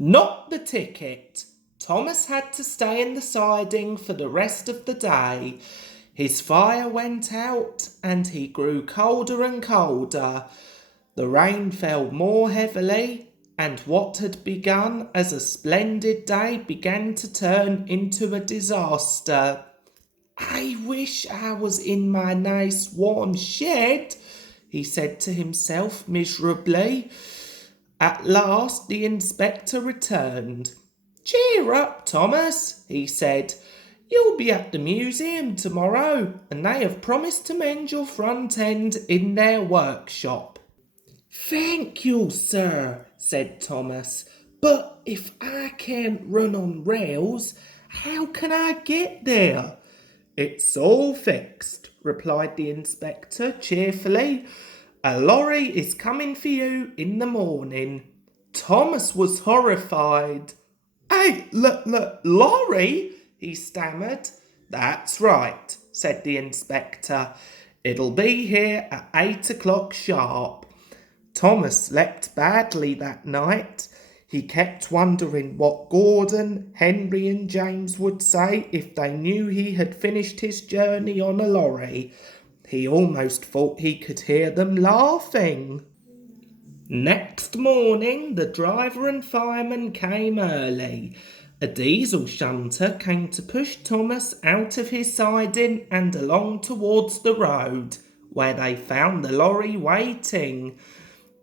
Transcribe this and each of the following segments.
Not the ticket. Thomas had to stay in the siding for the rest of the day. His fire went out and he grew colder and colder. The rain fell more heavily, and what had begun as a splendid day began to turn into a disaster. I wish I was in my nice warm shed, he said to himself miserably. At last the inspector returned. Cheer up, Thomas, he said. You'll be at the museum tomorrow, and they have promised to mend your front end in their workshop. Thank you, sir, said Thomas, but if I can't run on rails, how can I get there? It's all fixed, replied the inspector cheerfully. A lorry is coming for you in the morning. Thomas was horrified. Hey, lorry? He stammered. That's right, said the inspector. It'll be here at 8 o'clock sharp. Thomas slept badly that night. He kept wondering what Gordon, Henry and James would say if they knew he had finished his journey on a lorry. He almost thought he could hear them laughing. Next morning, the driver and fireman came early. A diesel shunter came to push Thomas out of his siding and along towards the road, where they found the lorry waiting.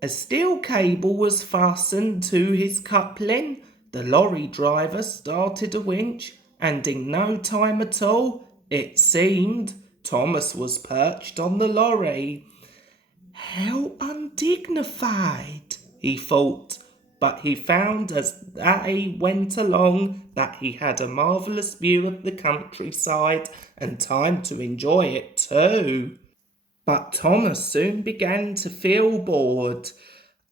A steel cable was fastened to his coupling. The lorry driver started a winch, and in no time at all, it seemed, Thomas was perched on the lorry. How undignified, he thought, but he found as they went along that he had a marvellous view of the countryside and time to enjoy it too. But Thomas soon began to feel bored.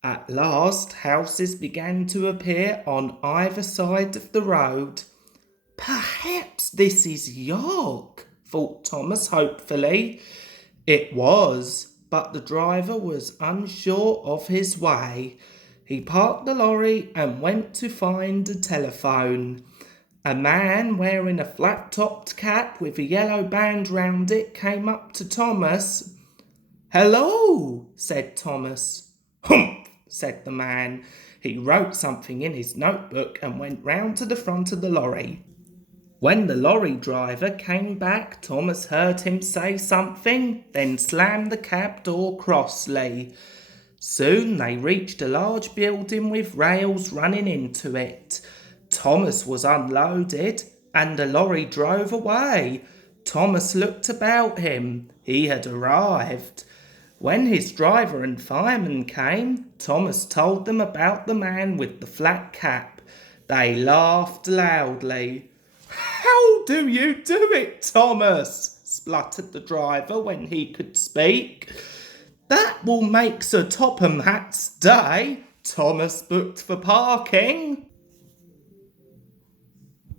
At last, houses began to appear on either side of the road. Perhaps this is York, thought Thomas hopefully. It was, but the driver was unsure of his way. He parked the lorry and went to find a telephone. A man wearing a flat-topped cap with a yellow band round it came up to Thomas. Hello, said Thomas. Humph, said the man. He wrote something in his notebook and went round to the front of the lorry. When the lorry driver came back, Thomas heard him say something, then slammed the cab door crossly. Soon they reached a large building with rails running into it. Thomas was unloaded, and the lorry drove away. Thomas looked about him. He had arrived. When his driver and fireman came, Thomas told them about the man with the flat cap. They laughed loudly. How do you do it, Thomas? Spluttered the driver when he could speak. That will make Sir Topham Hatt's day. Thomas booked for parking.